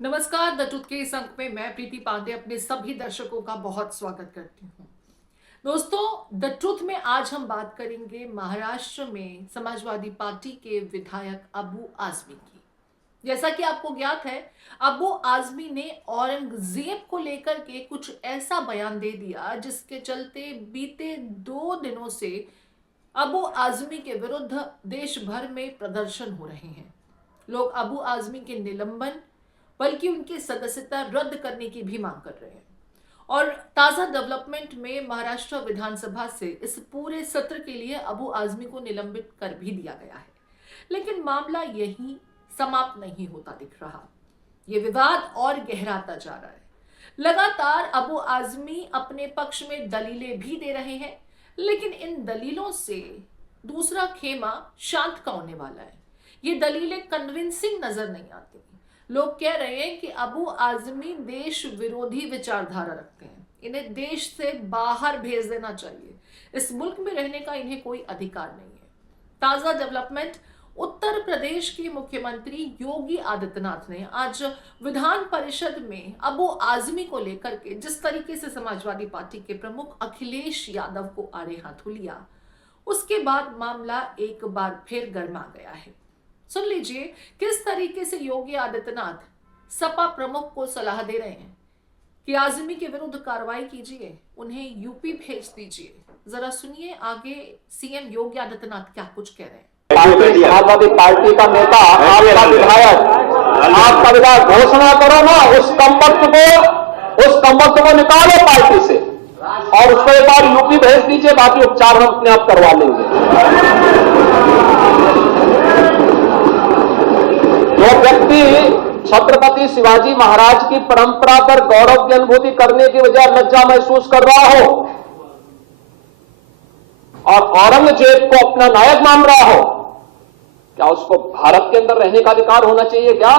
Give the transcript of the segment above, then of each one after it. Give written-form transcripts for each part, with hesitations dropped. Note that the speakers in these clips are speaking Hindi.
नमस्कार। द ट्रुथ के इस अंक में मैं प्रीति पांडे अपने सभी दर्शकों का बहुत स्वागत करती हूँ। दोस्तों, द ट्रुथ में आज हम बात करेंगे महाराष्ट्र में समाजवादी पार्टी के विधायक अबू आजमी की। जैसा कि आपको ज्ञात है, अबू आजमी ने औरंगजेब को लेकर के कुछ ऐसा बयान दे दिया जिसके चलते बीते 2 दिनों से अबू आजमी के विरुद्ध देश भर में प्रदर्शन हो रहे हैं। लोग अबू आजमी के निलंबन बल्कि उनकी सदस्यता रद्द करने की भी मांग कर रहे हैं। और ताजा डेवलपमेंट में महाराष्ट्र विधानसभा से इस पूरे सत्र के लिए अबू आजमी को निलंबित कर भी दिया गया है। लेकिन मामला यहीं समाप्त नहीं होता दिख रहा। ये विवाद और गहराता जा रहा है। लगातार अबू आजमी अपने पक्ष में दलीलें भी दे रहे हैं, लेकिन इन दलीलों से दूसरा खेमा शांत का होने वाला है। ये दलीलें कन्विंसिंग नजर नहीं आती। लोग कह रहे हैं कि अबू आजमी देश विरोधी विचारधारा रखते हैं, इन्हें देश से बाहर भेज देना चाहिए। इस मुल्क में रहने का इन्हें कोई अधिकार नहीं है। ताजा डेवलपमेंट, उत्तर प्रदेश के मुख्यमंत्री योगी आदित्यनाथ ने आज विधान परिषद में अबू आजमी को लेकर के जिस तरीके से समाजवादी पार्टी के प्रमुख अखिलेश यादव को आड़े हाथों लिया, उसके बाद मामला एक बार फिर गर्मा गया है। सुन लीजिए किस तरीके से योगी आदित्यनाथ सपा प्रमुख को सलाह दे रहे हैं कि आजमी के विरुद्ध कार्रवाई कीजिए, उन्हें यूपी भेज दीजिए। जरा सुनिए आगे सीएम योगी आदित्यनाथ क्या कुछ कह रहे हैं। समाजवादी पार्टी का नेता, आपका विधायक घोषणा करो ना, उस कमबख्त को निकालो पार्टी से और उसको एक बार यूपी भेज दीजिए, बाकी उपचार हम अपने आप करवा लेंगे। जो व्यक्ति छत्रपति शिवाजी महाराज की परंपरा पर गौरव की अनुभूति करने की बजाय लज्जा महसूस कर रहा हो और औरंगजेब को अपना नायक मान रहा हो, क्या उसको भारत के अंदर रहने का अधिकार होना चाहिए क्या?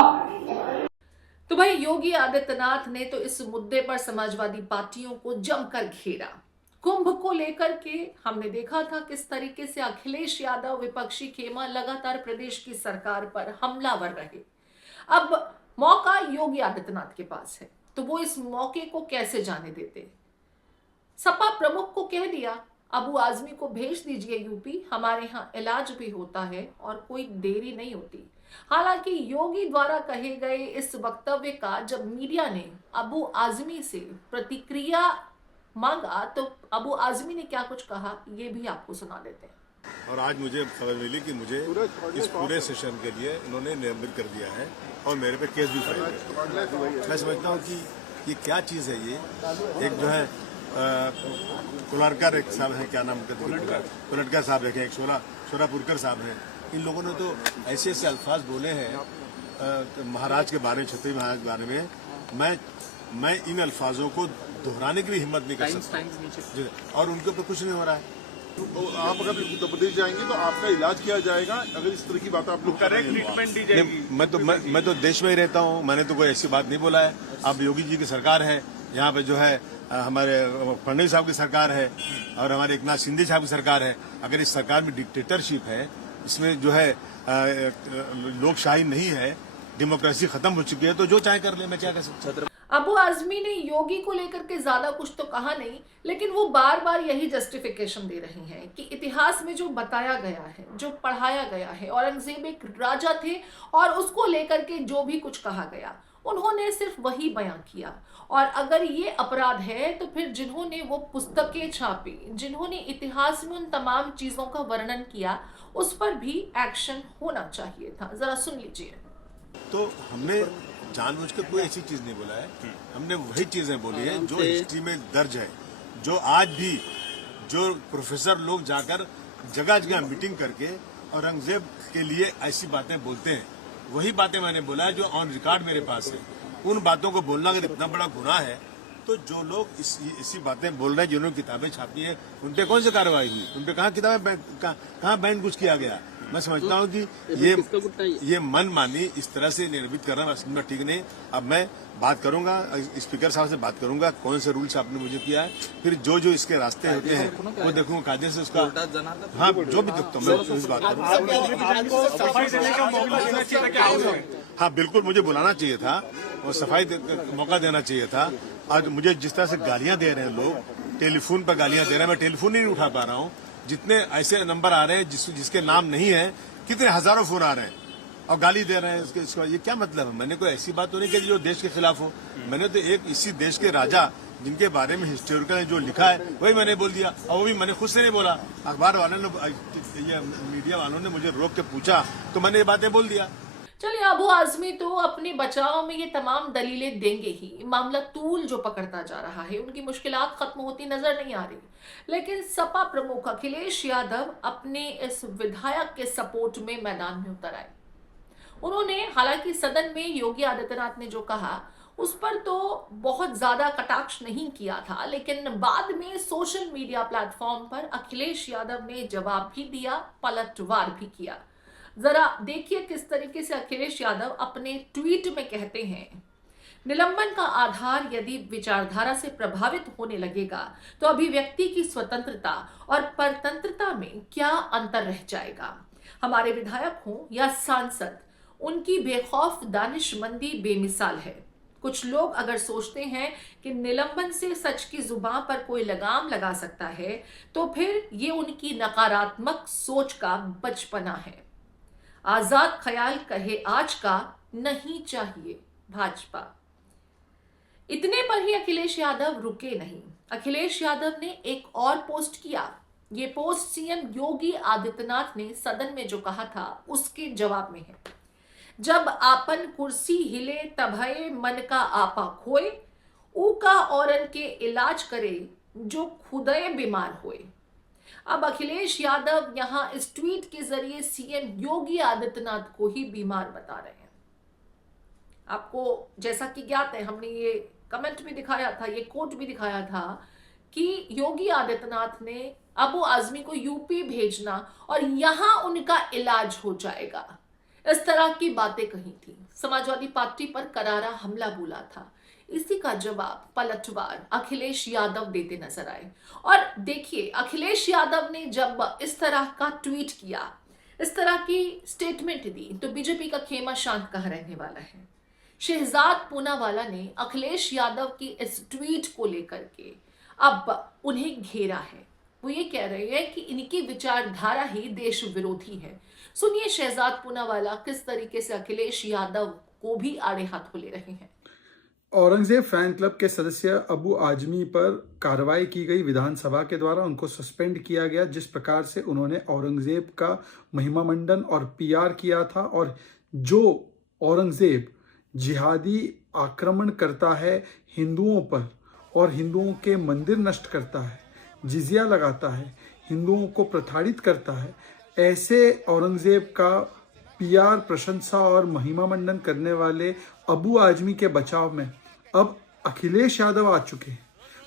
तो भाई योगी आदित्यनाथ ने तो इस मुद्दे पर समाजवादी पार्टियों को जमकर घेरा। कुंभ को लेकर के हमने देखा था किस तरीके से अखिलेश यादव विपक्षी खेमा लगातार प्रदेश की सरकार पर हमलावर रहे। अब मौका योगी आदित्यनाथ के पास है, तो वो इस मौके को कैसे जाने देते। सपा प्रमुख को कह दिया अबू आजमी को भेज दीजिए यूपी, हमारे यहाँ इलाज भी होता है और कोई देरी नहीं होती। हालांकि योगी द्वारा कहे गए इस वक्तव्य का जब मीडिया ने अबू आजमी से प्रतिक्रिया मांगा तो अबू आजमी ने क्या कुछ कहा, ये भी आपको सुना देते हैं। और आज मुझे खबर मिली कि मुझे इस पूरे सेशन के लिए इन्होंने निलंबित कर दिया है और मेरे पे केस भी फाइल है। मैं समझता हूँ कि ये क्या चीज़ है। ये एक जो है कुलरकर एक साहब है, क्या नाम कुलरकर साहब है, एक शोरापुरकर साहब हैं। इन लोगों ने तो ऐसे ऐसे अल्फाज बोले हैं महाराज के बारे में, छत्रपति महाराज के बारे में। मैं इन अल्फाजों को दोहराने की भी हिम्मत नहीं कर सकता और उनके ऊपर कुछ नहीं हो रहा है। तो आप अगर उत्तर प्रदेश जाएंगे तो आपका इलाज किया जाएगा अगर इस तरह की बात आप लोग करेक्ट ट्रीटमेंट दी जाएगी। मैं तो देश में ही रहता हूँ, मैंने तो कोई ऐसी बात नहीं बोला है। अब योगी जी की सरकार है, यहाँ पे जो है हमारे फडणवीस साहब की सरकार है और हमारे एकनाथ शिंदे साहब की सरकार है। अगर इस सरकार में डिक्टेटरशिप है, इसमें जो है लोकशाही नहीं है, डेमोक्रेसी खत्म हो चुकी है, तो जो चाहे कर ले, मैं क्या कर सकता। अबू आजमी ने योगी को लेकर के ज्यादा कुछ तो कहा नहीं, लेकिन वो बार बार यही जस्टिफिकेशन दे रही हैं कि इतिहास में जो बताया गया है, जो पढ़ाया गया है, औरंगजेब एक राजा थे और उसको लेकर के जो भी कुछ कहा गया उन्होंने सिर्फ वही बयान किया। और अगर ये अपराध है तो फिर जिन्होंने वो पुस्तकें छापी, जिन्होंने इतिहास में उन तमाम चीजों का वर्णन किया, उस पर भी एक्शन होना चाहिए था। जरा सुन लीजिए। तो हमने जानबूझकर कोई ऐसी चीज नहीं बोला है, हमने वही चीजें बोली है जो हिस्ट्री में दर्ज है, जो आज भी जो प्रोफेसर लोग जाकर जगह जगह मीटिंग करके औरंगजेब के लिए ऐसी बातें बोलते हैं, वही बातें मैंने बोला है जो ऑन रिकॉर्ड मेरे पास है। उन बातों को बोलना अगर इतना बड़ा गुनाह है तो जो लोग इसी बातें बोल रहे हैं, जिन्होंने किताबें छापी है, उन पे कौन सी कार्रवाई हुई, उन पे कहाँ किताबें कहाँ बैन कुछ किया गया। मैं समझता हूँ कि ये मनमानी इस तरह से निरूपित करना समझना ठीक नहीं। अब मैं बात करूंगा, स्पीकर साहब से बात करूंगा, कौन से रूल्स आपने मुझे किया है, फिर जो जो इसके रास्ते होते हैं वो देखूंगा कायदे से उसका। हाँ, जो भी देखता हूँ मैं उस बात करूँगा। हाँ बिल्कुल, मुझे बुलाना चाहिए था और सफाई मौका देना चाहिए था। आज मुझे जिस तरह से गालियां दे रहे हैं लोग, टेलीफोन पर गालियां दे रहे हैं, मैं टेलीफोन ही नहीं उठा पा रहा हूँ। जितने ऐसे नंबर आ रहे हैं जिसके नाम नहीं है, कितने हजारों फोन आ रहे हैं और गाली दे रहे हैं। इसका ये क्या मतलब है? मैंने कोई ऐसी बात तो नहीं की जो देश के खिलाफ हो। मैंने तो एक इसी देश के राजा जिनके बारे में हिस्टोरिकल जो लिखा है वही मैंने बोल दिया, और वो भी मैंने खुद से नहीं बोला। अखबार वालों ने, ये मीडिया वालों ने मुझे रोक के पूछा तो मैंने ये बातें बोल दिया। चलिए, अबू आजमी तो अपने बचाव में ये तमाम दलीलें देंगे ही। मामला तूल जो पकड़ता जा रहा है, उनकी मुश्किलात खत्म होती नजर नहीं आ रही। लेकिन सपा प्रमुख अखिलेश यादव अपने इस विधायक के सपोर्ट में मैदान में उतर आए। उन्होंने हालांकि सदन में योगी आदित्यनाथ ने जो कहा उस पर तो बहुत ज्यादा कटाक्ष नहीं किया था, लेकिन बाद में सोशल मीडिया प्लेटफॉर्म पर अखिलेश यादव ने जवाब भी दिया, पलटवार भी किया। जरा देखिए किस तरीके से अखिलेश यादव अपने ट्वीट में कहते हैं, निलंबन का आधार यदि विचारधारा से प्रभावित होने लगेगा तो अभिव्यक्ति की स्वतंत्रता और परतंत्रता में क्या अंतर रह जाएगा। हमारे विधायक हों या सांसद, उनकी बेखौफ दानिशमंदी बेमिसाल है। कुछ लोग अगर सोचते हैं कि निलंबन से सच की जुबान पर कोई लगाम लगा सकता है तो फिर ये उनकी नकारात्मक सोच का बचपना है। आजाद ख्याल कहे आज का नहीं चाहिए भाजपा। इतने पर ही अखिलेश यादव रुके नहीं। अखिलेश यादव ने एक और पोस्ट किया। ये पोस्ट सीएम योगी आदित्यनाथ ने सदन में जो कहा था उसके जवाब में है। जब आपन कुर्सी हिले तभये मन का आपा खोए, ऊ का औरन के इलाज करे जो खुदे बीमार होए। अब अखिलेश यादव यहां इस ट्वीट के जरिए सीएम योगी आदित्यनाथ को ही बीमार बता रहे हैं। आपको जैसा कि ज्ञात है, हमने ये कमेंट भी दिखाया था, ये कोट भी दिखाया था कि योगी आदित्यनाथ ने अबू आजमी को यूपी भेजना और यहां उनका इलाज हो जाएगा, इस तरह की बातें कही थी। समाजवादी पार्टी पर करारा हमला बोला था। इसी का जवाब पलटवार अखिलेश यादव देते नजर आए। और देखिए, अखिलेश यादव ने जब इस तरह का ट्वीट किया, इस तरह की स्टेटमेंट दी, तो बीजेपी का खेमा शांत कहाँ रहने वाला है। शहजाद पूनावाला ने अखिलेश यादव की इस ट्वीट को लेकर के अब उन्हें घेरा है। वो ये कह रहे हैं कि इनकी विचारधारा ही देश विरोधी है। सुनिए शहजाद पूनावाला किस तरीके से अखिलेश यादव को भी आड़े हाथों ले रहे हैं। औरंगजेब फैन क्लब के सदस्य अबू आजमी पर कार्रवाई की गई। विधानसभा के द्वारा उनको सस्पेंड किया गया। जिस प्रकार से उन्होंने औरंगजेब का महिमा मंडन और पीआर किया था, और जो औरंगजेब जिहादी आक्रमण करता है हिंदुओं पर और हिंदुओं के मंदिर नष्ट करता है, जिजिया लगाता है, हिंदुओं को प्रताड़ित करता है, ऐसे औरंगजेब का पीआर, प्रशंसा और महिमा मंडन करने वाले अबू आजमी के बचाव में अब अखिलेश यादव आ चुके हैं।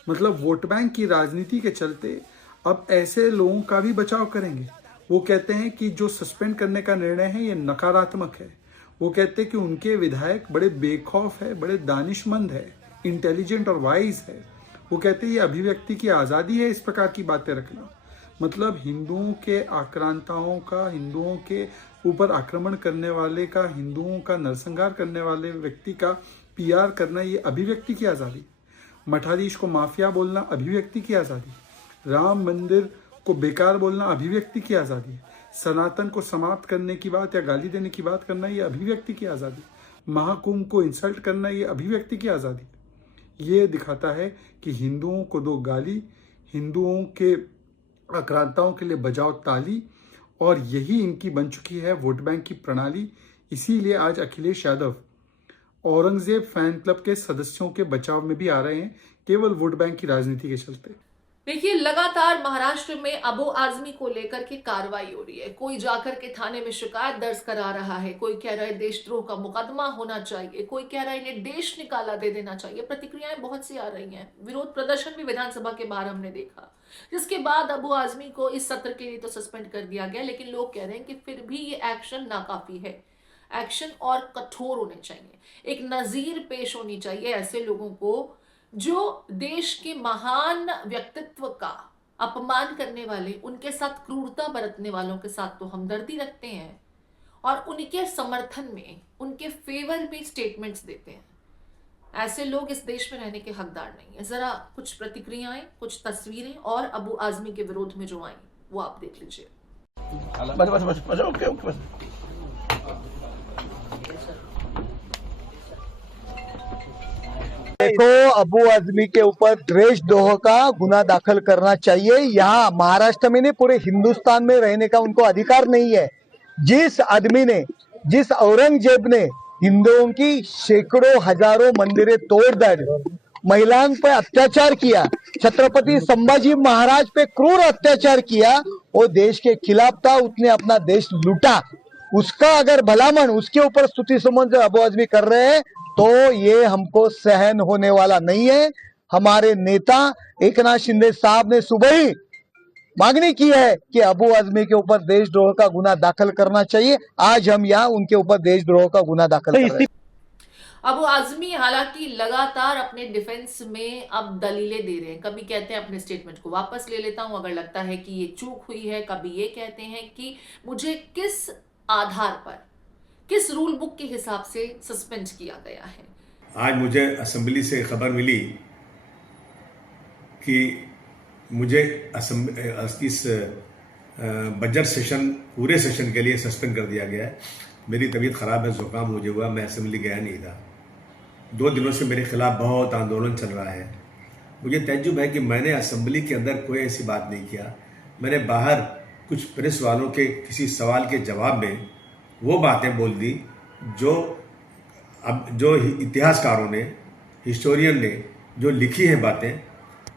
मतलब वोट बैंक की राजनीति के चलते अब ऐसे लोगों का भी बचाव करेंगे। वो कहते हैं कि जो सस्पेंड करने का निर्णय है ये नकारात्मक है। वो कहते हैं कि उनके विधायक बड़े बेखौफ है, बड़े दानिशमंद है, इंटेलिजेंट और वाइज है। वो कहते हैं ये अभिव्यक्ति की आज़ादी है इस प्रकार की बातें रखना। मतलब हिंदुओं के आक्रांताओं का, हिंदुओं के ऊपर आक्रमण करने वाले का, हिंदुओं का नरसंहार करने वाले व्यक्ति का पीआर करना ये अभिव्यक्ति की आज़ादी। मठाधीश को माफिया बोलना अभिव्यक्ति की आज़ादी। राम मंदिर को बेकार बोलना अभिव्यक्ति की आज़ादी। सनातन को समाप्त करने की बात या गाली देने की बात करना ये अभिव्यक्ति की आज़ादी। महाकुंभ को इंसल्ट करना ये अभिव्यक्ति की आज़ादी। ये दिखाता है कि हिंदुओं को दो गाली, हिंदुओं के आक्रांताओं के लिए बजाओ ताली, और यही इनकी बन चुकी है वोट बैंक की प्रणाली। इसीलिए आज अखिलेश यादव औरंगजेब फैन क्लब के सदस्यों के बचाव में भी आ रहे हैं, केवल वोट बैंक की राजनीति के चलते। देखिए, लगातार महाराष्ट्र में अबू आजमी को लेकर के कार्रवाई हो रही है। कोई जाकर के थाने में शिकायत दर्ज करा रहा है, कोई कह रहा है देशद्रोह का मुकदमा होना चाहिए, कोई कह रहा है इन्हें देश निकाला दे देना चाहिए। प्रतिक्रियाएं बहुत सी आ रही हैं। विरोध प्रदर्शन भी विधानसभा के बाहर हमने देखा, जिसके बाद अबू आजमी को इस सत्र के लिए तो सस्पेंड कर दिया गया, लेकिन लोग कह रहे हैं कि फिर भी ये एक्शन नाकाफी है। एक्शन और कठोर होने चाहिए, एक नजीर पेश होनी चाहिए ऐसे लोगों को जो देश के महान व्यक्तित्व का अपमान करने वाले, उनके साथ क्रूरता बरतने वालों के साथ तो हमदर्दी रखते हैं और उनके समर्थन में, उनके फेवर में स्टेटमेंट्स देते हैं। ऐसे लोग इस देश में रहने के हकदार नहीं है। जरा कुछ प्रतिक्रियाएं, कुछ तस्वीरें और अबू आजमी के विरोध में जो आई वो आप देख लीजिए। बस ओके। देखो, अबू आजमी के ऊपर देशद्रोह का गुना दाखिल करना चाहिए। यहाँ महाराष्ट्र में नहीं, पूरे हिंदुस्तान में रहने का उनको अधिकार नहीं है। जिस आदमी ने, जिस औरंगजेब ने हिंदुओं की सैकड़ों हजारों मंदिरें तोड़ डाली, महिलाओं पे अत्याचार किया, छत्रपति संभाजी महाराज पे क्रूर अत्याचार किया, वो देश के खिलाफ था, उसने अपना देश लूटा। उसका अगर भलामण, उसके ऊपर स्तुति सुमन जो अबू आजमी कर रहे हैं, तो ये हमको सहन होने वाला नहीं है। हमारे नेता एकनाथ शिंदे साहब ने सुबह ही मांगनी की है कि अबू आजमी के ऊपर देशद्रोह का गुना दाखिल करना चाहिए। आज हम यहाँ उनके ऊपर देशद्रोह का गुना दाखिल कर रहे हैं। अबू आजमी हालांकि लगातार अपने डिफेंस में अब दलीलें दे रहे हैं। कभी कहते हैं अपने स्टेटमेंट को वापस ले लेता हूं अगर लगता है कि ये चूक हुई है, कभी ये कहते हैं कि मुझे किस आधार पर, किस रूल बुक के हिसाब से सस्पेंड किया गया है। आज मुझे असेंबली से खबर मिली कि मुझे इस बजट सेशन, पूरे सेशन के लिए सस्पेंड कर दिया गया है। मेरी तबीयत ख़राब है, जुकाम मुझे हुआ, मैं असेंबली गया नहीं था। 2 दिनों से मेरे खिलाफ बहुत आंदोलन चल रहा है। मुझे तज्जुब है कि मैंने असेंबली के अंदर कोई ऐसी बात नहीं किया। मैंने बाहर कुछ प्रेस वालों के किसी सवाल के जवाब में वो बातें बोल दी जो इतिहासकारों ने, हिस्टोरियन ने जो लिखी हैं बातें,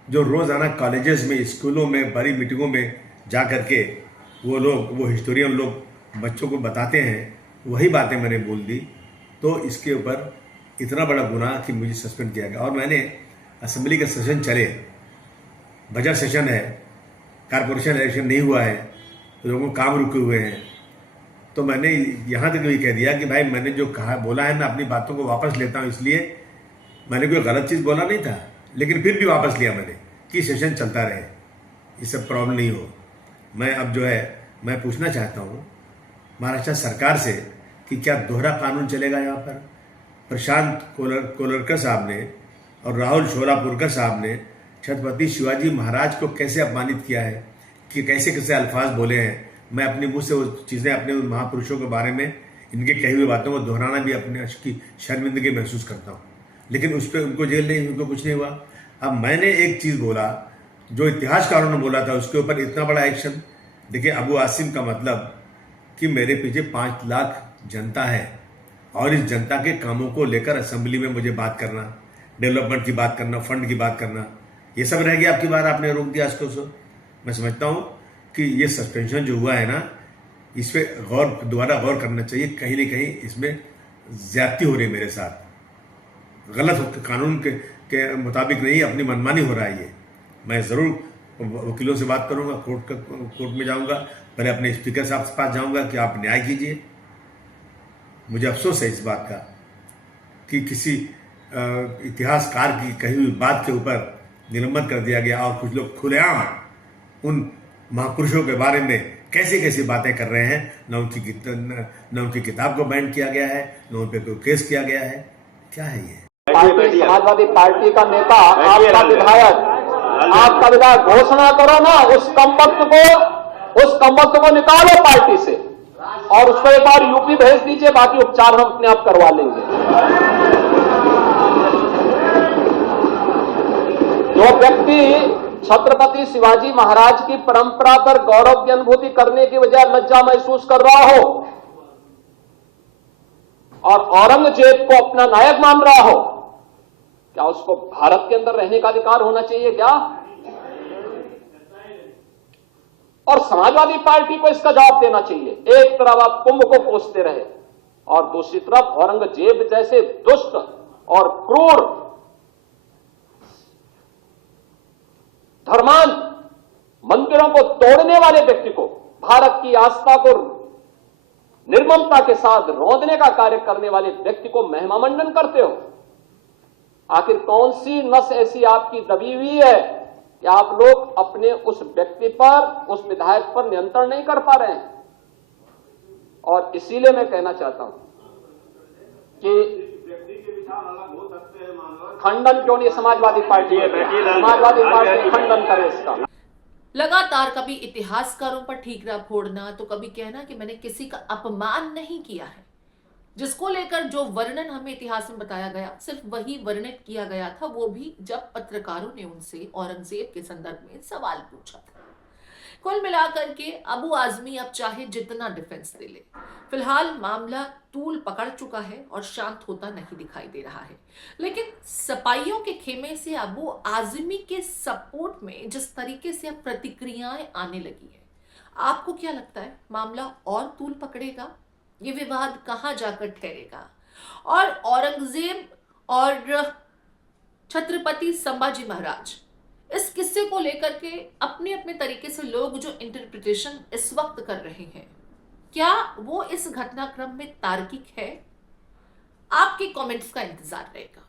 जो रोज़ाना कॉलेजेस में, स्कूलों में, बड़ी मीटिंगों में जा कर के वो हिस्टोरियन लोग बच्चों को बताते हैं, वही बातें मैंने बोल दी। तो इसके ऊपर इतना बड़ा गुनाह कि मुझे सस्पेंड किया गया। और मैंने असेंबली का सेशन चले, बजट सेशन है, कारपोरेशन इलेक्शन नहीं हुआ है, लोगों काम रुके हुए हैं, तो मैंने यहाँ तक भी कह दिया कि भाई मैंने जो कहा बोला है मैं अपनी बातों को वापस लेता हूँ। इसलिए मैंने कोई गलत चीज़ बोला नहीं था, लेकिन फिर भी वापस लिया मैंने कि सेशन चलता रहे, ये सब प्रॉब्लम नहीं हो। मैं अब जो है मैं पूछना चाहता हूँ महाराष्ट्र सरकार से कि क्या दोहरा कानून चलेगा यहाँ पर। प्रशांत कोलरकर साहब ने और राहुल शोलापुरकर साहब ने छत्रपति शिवाजी महाराज को कैसे अपमानित किया है, कि कैसे कैसे अल्फाज बोले हैं। मैं अपने मुंह से वो चीज़ें, अपने महापुरुषों के बारे में इनके कही हुई बातों को दोहराना भी अपने की शर्मिंदगी महसूस करता हूँ, लेकिन उस पर उनको जेल नहीं, उनको कुछ नहीं हुआ। अब मैंने एक चीज़ बोला जो इतिहासकारों ने बोला था, उसके ऊपर इतना बड़ा एक्शन। देखिए, अबू आसिम का मतलब कि मेरे पीछे 5 लाख जनता है और इस जनता के कामों को लेकर असेंबली में मुझे बात करना, डेवलपमेंट की बात करना, फंड की बात करना, ये सब रह गया। आपकी बार आपने रोक दिया इसको। मैं समझता हूँ कि ये सस्पेंशन जो हुआ है ना, इस पर दोबारा गौर करना चाहिए। कहीं ना कहीं इसमें ज्यादती हो रही है मेरे साथ, गलत कानून के मुताबिक नहीं, अपनी मनमानी हो रहा है ये। मैं ज़रूर वकीलों से बात करूंगा, कोर्ट में जाऊंगा, पहले अपने स्पीकर साहब के पास जाऊंगा कि आप न्याय कीजिए। मुझे अफसोस है इस बात का कि किसी इतिहासकार की कही हुई बात के ऊपर निलंबन कर दिया गया और कुछ लोग खुलेआम उन महापुरुषों के बारे में कैसी कैसी बातें कर रहे हैं। न उनकी किताब को बैन किया गया है, न उन पर कोई केस किया गया है। क्या है ये? समाजवादी पार्टी का नेता, आपका विधायक घोषणा करो ना, उस कमबख्त को निकालो पार्टी से और उसको एक बार यूपी भेज दीजिए, बाकी उपचार हम अपने आप करवा लेंगे। जो व्यक्ति छत्रपति शिवाजी महाराज की परंपरा पर गौरव की अनुभूति करने की बजाय लज्जा महसूस कर रहा हो और औरंगजेब को अपना नायक मान रहा हो, क्या उसको भारत के अंदर रहने का अधिकार होना चाहिए? क्या और समाजवादी पार्टी को इसका जवाब देना चाहिए। एक तरफ आप कुंभ को कोसते रहे और दूसरी तरफ औरंगजेब जैसे दुष्ट और क्रूर धर्मांध मंदिरों को तोड़ने वाले व्यक्ति को, भारत की आस्था को निर्ममता के साथ रौंदने का कार्य करने वाले व्यक्ति को महिमा मंडन करते हो। आखिर कौन सी नस ऐसी आपकी दबी हुई है कि आप लोग अपने उस व्यक्ति पर, उस विधायक पर नियंत्रण नहीं कर पा रहे हैं? और इसीलिए मैं कहना चाहता हूं कि खंडन क्यों नहीं समाजवादी पार्टी खंडन करे इसका। लगातार कभी इतिहासकारों पर ठीकरा फोड़ना तो कभी कहना कि मैंने किसी का अपमान नहीं किया है। जिसको लेकर जो वर्णन हमें इतिहास में बताया गया सिर्फ वही वर्णित किया गया था, वो भी जब पत्रकारों ने उनसे औरंगजेब के संदर्भ में सवाल पूछा था। कुल मिलाकर के अबू आजमी अब चाहे जितना डिफेंस दे ले, फिलहाल मामला तूल पकड़ चुका है और शांत होता नहीं दिखाई दे रहा है। लेकिन सपाइयों के खेमे से अबू आजमी के सपोर्ट में जिस तरीके से अब प्रतिक्रियाएं आने लगी है, आपको क्या लगता है मामला और तूल पकड़ेगा? ये विवाद कहां जाकर ठहरेगा? और औरंगजेब और छत्रपति संभाजी महाराज, इस किस्से को लेकर के अपने अपने तरीके से लोग जो इंटरप्रिटेशन इस वक्त कर रहे हैं, क्या वो इस घटनाक्रम में तार्किक है? आपके कमेंट्स का इंतजार रहेगा।